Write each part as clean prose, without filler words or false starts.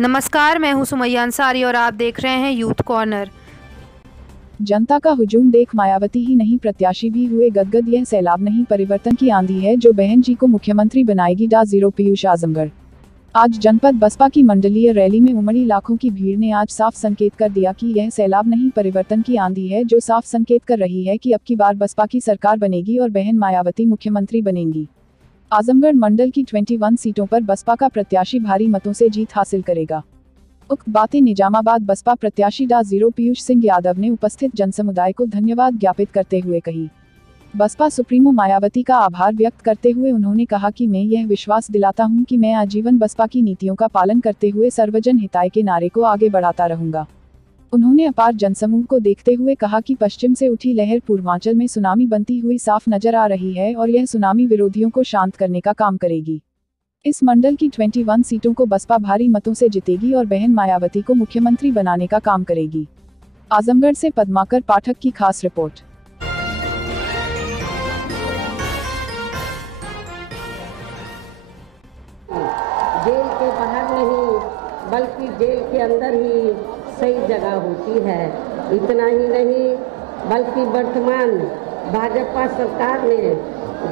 नमस्कार, मैं हूं सुमैया अंसारी और आप देख रहे हैं यूथ कॉर्नर। जनता का हुजूम देख मायावती ही नहीं प्रत्याशी भी हुए गदगद। यह सैलाब नहीं परिवर्तन की आंधी है जो बहन जी को मुख्यमंत्री बनाएगी। .0 पीयूष आजमगढ़। आज जनपद बसपा की मंडलीय रैली में उमड़ी लाखों की भीड़ ने आज साफ संकेत कर दिया कि यह सैलाब नहीं परिवर्तन की आंधी है जो साफ संकेत कर रही है कि अब की बार बसपा की सरकार बनेगी और बहन मायावती मुख्यमंत्री बनेंगी। आजमगढ़ मंडल की 21 सीटों पर बसपा का प्रत्याशी भारी मतों से जीत हासिल करेगा। उक्त बातें निजामाबाद बसपा प्रत्याशी .0 पीयूष सिंह यादव ने उपस्थित जनसमुदाय को धन्यवाद ज्ञापित करते हुए कही। बसपा सुप्रीमो मायावती का आभार व्यक्त करते हुए उन्होंने कहा कि मैं यह विश्वास दिलाता हूं कि मैं आजीवन बसपा की नीतियों का पालन करते हुए सर्वजन हिताय के नारे को आगे बढ़ाता रहूंगा। उन्होंने अपार जनसमूह को देखते हुए कहा कि पश्चिम से उठी लहर पूर्वांचल में सुनामी बनती हुई साफ नजर आ रही है और यह सुनामी विरोधियों को शांत करने का काम करेगी। इस मंडल की 21 सीटों को बसपा भारी मतों से जीतेगी और बहन मायावती को मुख्यमंत्री बनाने का काम करेगी। आजमगढ़ से पद्माकर पाठक की खास रिपोर्ट। जेल के बाहर नहीं बल्कि जेल के अंदर ही सही जगह होती है। इतना ही नहीं बल्कि वर्तमान भाजपा सरकार ने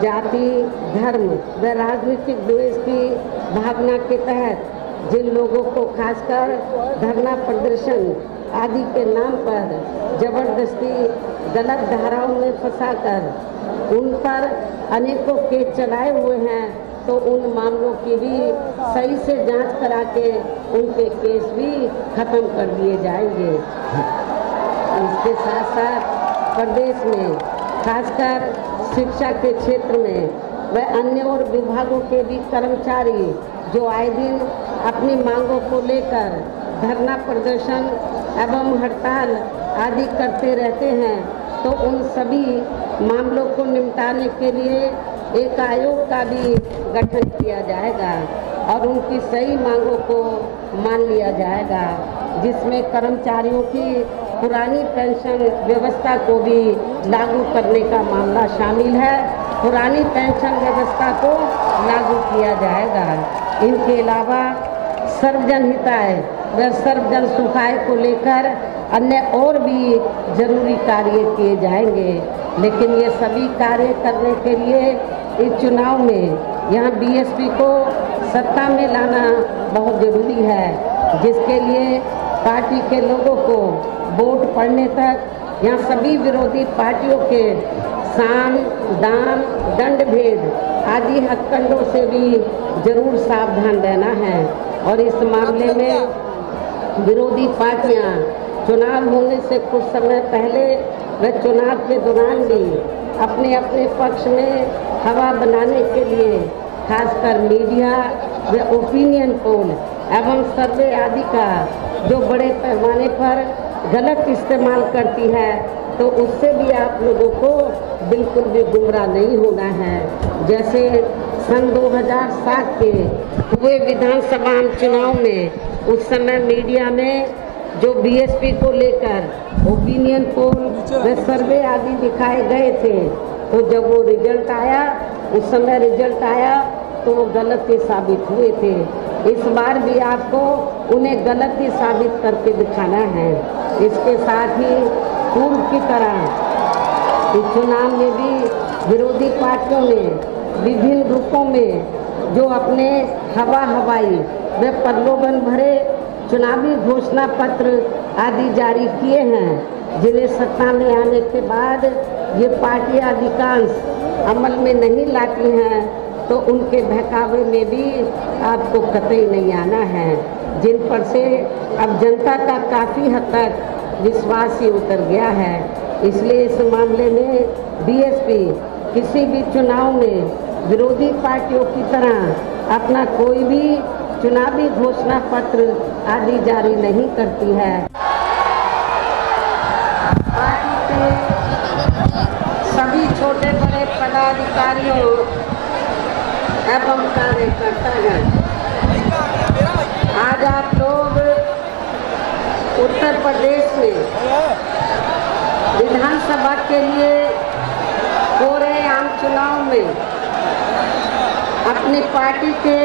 जाति, धर्म व राजनीतिक द्वेष की भावना के तहत जिन लोगों को खासकर धरना प्रदर्शन आदि के नाम पर जबरदस्ती गलत धाराओं में फंसाकर उन पर अनेकों केस चलाए हुए हैं, तो उन मामलों की भी सही से जांच करा के उनके केस भी खत्म कर दिए जाएंगे। इसके साथ साथ प्रदेश में खासकर शिक्षा के क्षेत्र में व अन्य और विभागों के भी कर्मचारी जो आए दिन अपनी मांगों को लेकर धरना प्रदर्शन एवं हड़ताल आदि करते रहते हैं, तो उन सभी मामलों को निपटाने के लिए एक आयोग का भी गठन किया जाएगा और उनकी सही मांगों को मान लिया जाएगा, जिसमें कर्मचारियों की पुरानी पेंशन व्यवस्था को भी लागू करने का मामला शामिल है। पुरानी पेंशन व्यवस्था को लागू किया जाएगा। इनके अलावा सर्वजन हिताय व सर्वजन सुखाय को लेकर अन्य और भी जरूरी कार्य किए जाएंगे, लेकिन ये सभी कार्य करने के लिए इस चुनाव में यहाँ बीएसपी को सत्ता में लाना बहुत ज़रूरी है, जिसके लिए पार्टी के लोगों को वोट पड़ने तक यहाँ सभी विरोधी पार्टियों के साम, दाम, दंड भेद आदि हथकंडों से भी जरूर सावधान रहना है। और इस मामले में विरोधी पार्टियां चुनाव होने से कुछ समय पहले व चुनाव के दौरान भी अपने अपने पक्ष में हवा बनाने के लिए खासकर मीडिया व ओपिनियन पोल एवं सर्वे आदि का जो बड़े पैमाने पर गलत इस्तेमाल करती है, तो उससे भी आप लोगों को बिल्कुल भी गुमराह नहीं होना है। जैसे सन 2007 के हुए विधानसभा चुनाव में उस समय मीडिया में जो बीएसपी को लेकर ओपिनियन पोल व सर्वे आदि दिखाए गए थे, तो जब वो रिजल्ट आया, उस समय रिजल्ट आया तो वो गलत ही साबित हुए थे। इस बार भी आपको उन्हें गलत ही साबित करके दिखाना है। इसके साथ ही पूर्व की तरह इस चुनाव में भी विरोधी पार्टियों ने विभिन्न रूपों में जो अपने हवाई व प्रलोभन भरे चुनावी घोषणा पत्र आदि जारी किए हैं, जिन्हें सत्ता में आने के बाद ये पार्टियां अधिकांश अमल में नहीं लाती हैं, तो उनके बहकावे में भी आपको कतई नहीं आना है, जिन पर से अब जनता का काफ़ी हद तक विश्वास ही उतर गया है। इसलिए इस मामले में बीएसपी किसी भी चुनाव में विरोधी पार्टियों की तरह अपना कोई भी चुनावी घोषणा पत्र आदि जारी नहीं करती है। पार्टी के सभी छोटे बड़े पदाधिकारियों एवं कार्यकर्तागण, आज आप लोग उत्तर प्रदेश में विधानसभा के लिए हो रहे आम चुनाव में अपनी पार्टी के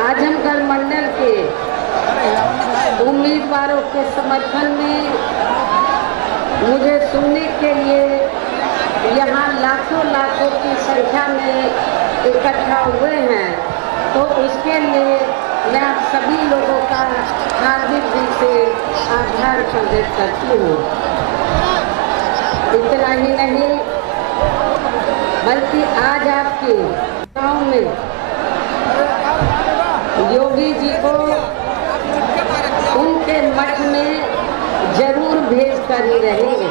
आजमगढ़ मंडल के वालों के समर्थन में मुझे सुनने के लिए यहाँ लाखों लाखों की संख्या में इकट्ठा हुए हैं, तो उसके लिए मैं आप सभी लोगों का हार्दिक दिल से आभार प्रकट करती हूँ। इतना ही नहीं, बल्कि आज आपके गाँव में योगी जी को उनके मठ में जरूर भेज कर ही रहेंगे।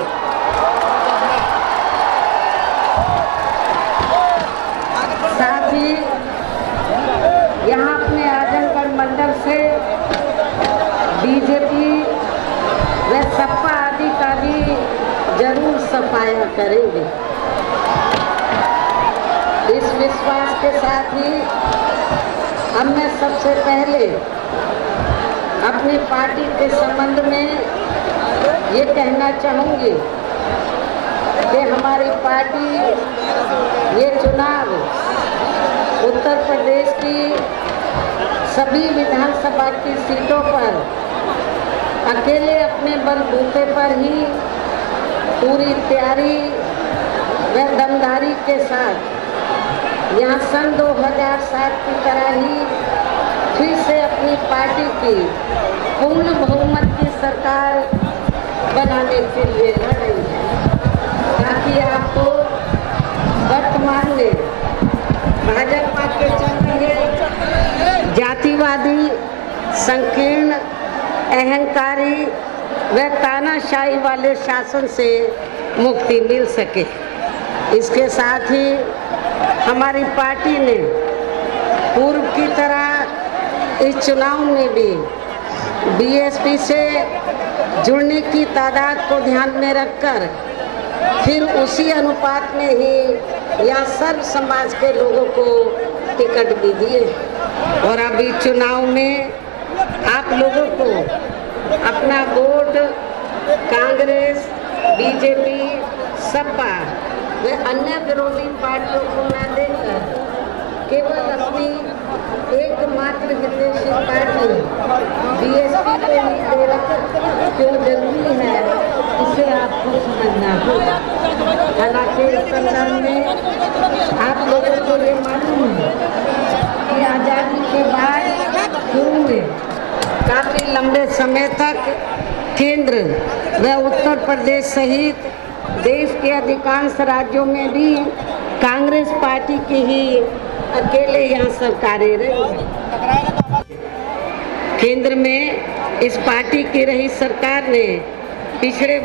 साथ ही यहाँ अपने आजमगढ़ मंडल से बीजेपी व सपा आदि का भी जरूर सफाया करेंगे। इस विश्वास के साथ ही अब मैं सबसे पहले अपनी पार्टी के संबंध में ये कहना चाहूँगी कि हमारी पार्टी ये चुनाव उत्तर प्रदेश की सभी विधानसभा की सीटों पर अकेले अपने बलबूते पर ही पूरी तैयारी व दमदारी के साथ यहाँ सन 2007 की तरह ही फिर से अपनी पार्टी की पूर्ण बहुमत की सरकार बनाने के लिए लड़ रही है, ताकि आपको वर्तमान में भाजपा के चल रहे जातिवादी, संकीर्ण, अहंकारी व तानाशाही वाले शासन से मुक्ति मिल सके। इसके साथ ही हमारी पार्टी ने पूर्व की तरह इस चुनाव में भी बीएसपी से जुड़ने की तादाद को ध्यान में रखकर फिर उसी अनुपात में ही यहाँ सर्व समाज के लोगों को टिकट भी दिए। और अभी चुनाव में आप लोगों को अपना वोट कांग्रेस, बीजेपी, सपा वे अन्य विरोधी पार्टियों को न देकर केवल अपनी एकमात्र हितैषी पार्टी बीएसपी को ही देना क्यों जरूरी है, इसे आपको समझना होगा। हालांकि इस संदर्भ में आप लोगों को ये मालूम है कि आज़ादी के बाद शुरू में काफ़ी लंबे समय तक केंद्र व उत्तर प्रदेश सहित देश के अधिकांश राज्यों में भी कांग्रेस पार्टी की ही अकेले यहाँ सरकारें रही। केंद्र में इस पार्टी की रही सरकार ने पिछड़े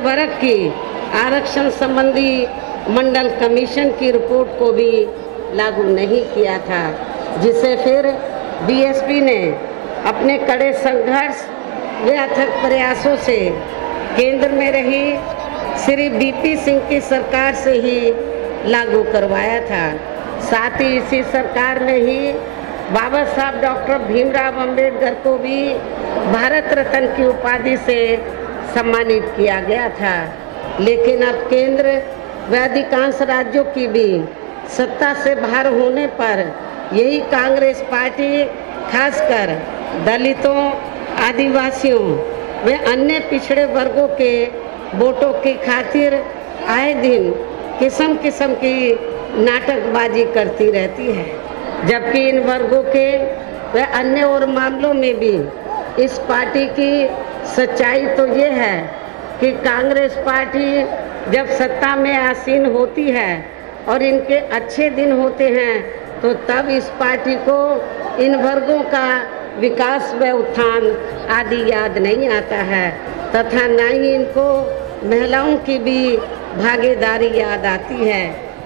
वर्ग की आरक्षण संबंधी मंडल कमीशन की रिपोर्ट को भी लागू नहीं किया था, जिसे फिर बीएसपी ने अपने कड़े संघर्ष व अथक प्रयासों से केंद्र में रही श्री बीपी सिंह की सरकार से ही लागू करवाया था। साथ ही इसी सरकार में ही बाबा साहब डॉक्टर भीमराव अंबेडकर को भी भारत रत्न की उपाधि से सम्मानित किया गया था। लेकिन अब केंद्र व अधिकांश राज्यों की भी सत्ता से बाहर होने पर यही कांग्रेस पार्टी खासकर दलितों, आदिवासियों वे अन्य पिछड़े वर्गों के वोटों की खातिर आए दिन किस्म किस्म की नाटकबाजी करती रहती है, जबकि इन वर्गों के व अन्य और मामलों में भी इस पार्टी की सच्चाई तो ये है कि कांग्रेस पार्टी जब सत्ता में आसीन होती है और इनके अच्छे दिन होते हैं तो तब इस पार्टी को इन वर्गों का विकास व उत्थान आदि याद नहीं आता है, तथा न ही इनको महिलाओं की भी भागीदारी याद आती है।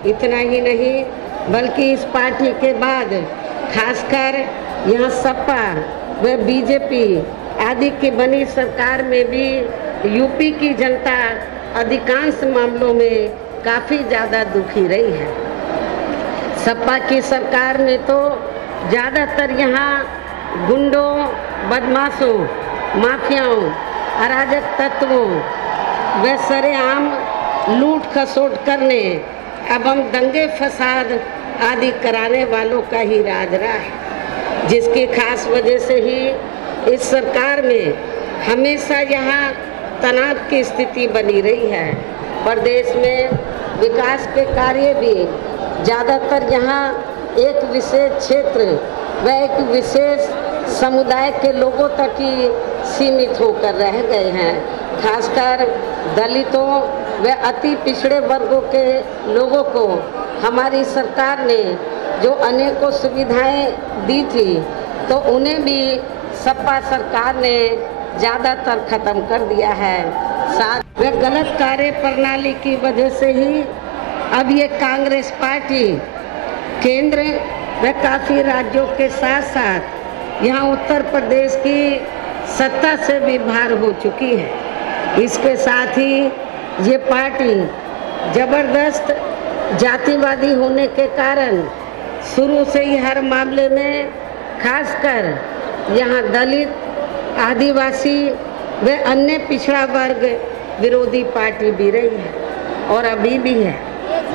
इतना ही नहीं, बल्कि इस पार्टी के बाद खासकर यहाँ सपा व बीजेपी आदि की बनी सरकार में भी यूपी की जनता अधिकांश मामलों में काफ़ी ज़्यादा दुखी रही है। सपा की सरकार में तो ज़्यादातर यहाँ गुंडों, बदमाशों, माफियाओं, अराजक तत्वों व सरेआम लूट खसोट करने एवं दंगे फसाद आदि कराने वालों का ही राज रहा है, जिसकी खास वजह से ही इस सरकार में हमेशा यहाँ तनाव की स्थिति बनी रही है। प्रदेश में विकास के कार्य भी ज़्यादातर यहाँ एक विशेष क्षेत्र व एक विशेष समुदाय के लोगों तक ही सीमित होकर रह गए हैं। खासकर दलितों व अति पिछड़े वर्गों के लोगों को हमारी सरकार ने जो अनेकों सुविधाएं दी थी, तो उन्हें भी सपा सरकार ने ज़्यादातर ख़त्म कर दिया है। साथ व गलत कार्य प्रणाली की वजह से ही अब ये कांग्रेस पार्टी केंद्र व काफ़ी राज्यों के साथ साथ यहाँ उत्तर प्रदेश की सत्ता से भी बाहर हो चुकी है। इसके साथ ही ये पार्टी ज़बरदस्त जातिवादी होने के कारण शुरू से ही हर मामले में खासकर यहाँ दलित, आदिवासी व अन्य पिछड़ा वर्ग विरोधी पार्टी भी रही है और अभी भी है,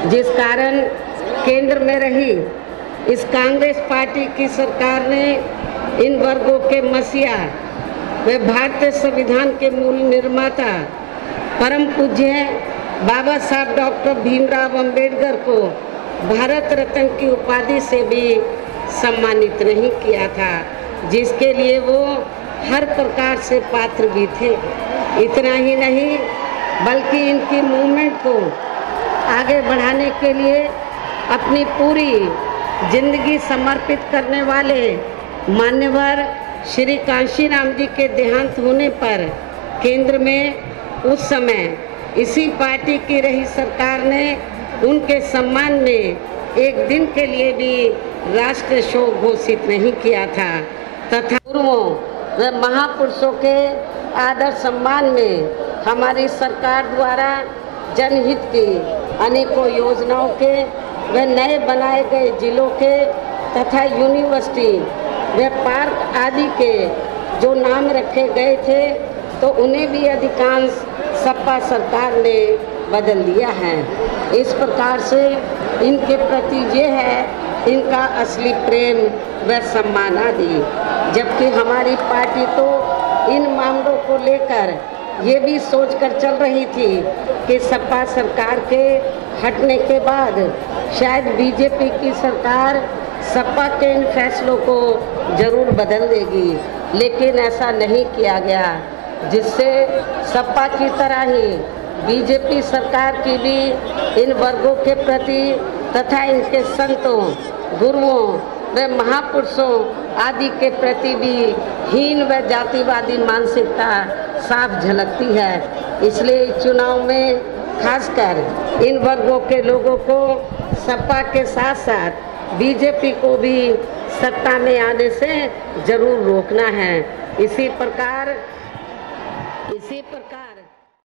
जिस कारण केंद्र में रही इस कांग्रेस पार्टी की सरकार ने इन वर्गों के मसीहा व भारतीय संविधान के मूल निर्माता परम पूज्य बाबा साहब डॉक्टर भीमराव अंबेडकर को भारत रत्न की उपाधि से भी सम्मानित नहीं किया था, जिसके लिए वो हर प्रकार से पात्र भी थे। इतना ही नहीं बल्कि इनकी मूवमेंट को आगे बढ़ाने के लिए अपनी पूरी जिंदगी समर्पित करने वाले मान्यवर श्री कांशीराम जी के देहांत होने पर केंद्र में उस समय इसी पार्टी की रही सरकार ने उनके सम्मान में एक दिन के लिए भी राष्ट्रीय शोक घोषित नहीं किया था तथा गुरुओं व महापुरुषों के आदर सम्मान में हमारी सरकार द्वारा जनहित की अनेकों योजनाओं के व नए बनाए गए जिलों के तथा यूनिवर्सिटी व पार्क आदि के जो नाम रखे गए थे, तो उन्हें भी अधिकांश सपा सरकार ने बदल दिया है। इस प्रकार से इनके प्रति ये है इनका असली प्रेम व सम्मान आदि, जबकि हमारी पार्टी तो इन मामलों को लेकर ये भी सोचकर चल रही थी कि सपा सरकार के हटने के बाद शायद बीजेपी की सरकार सपा के इन फैसलों को जरूर बदल देगी, लेकिन ऐसा नहीं किया गया, जिससे सपा की तरह ही बीजेपी सरकार की भी इन वर्गों के प्रति तथा इनके संतों, गुरुओं व महापुरुषों आदि के प्रति भी हीन व जातिवादी मानसिकता साफ झलकती है। इसलिए चुनाव में खासकर इन वर्गों के लोगों को सपा के साथ साथ बीजेपी को भी सत्ता में आने से जरूर रोकना है। इसी प्रकार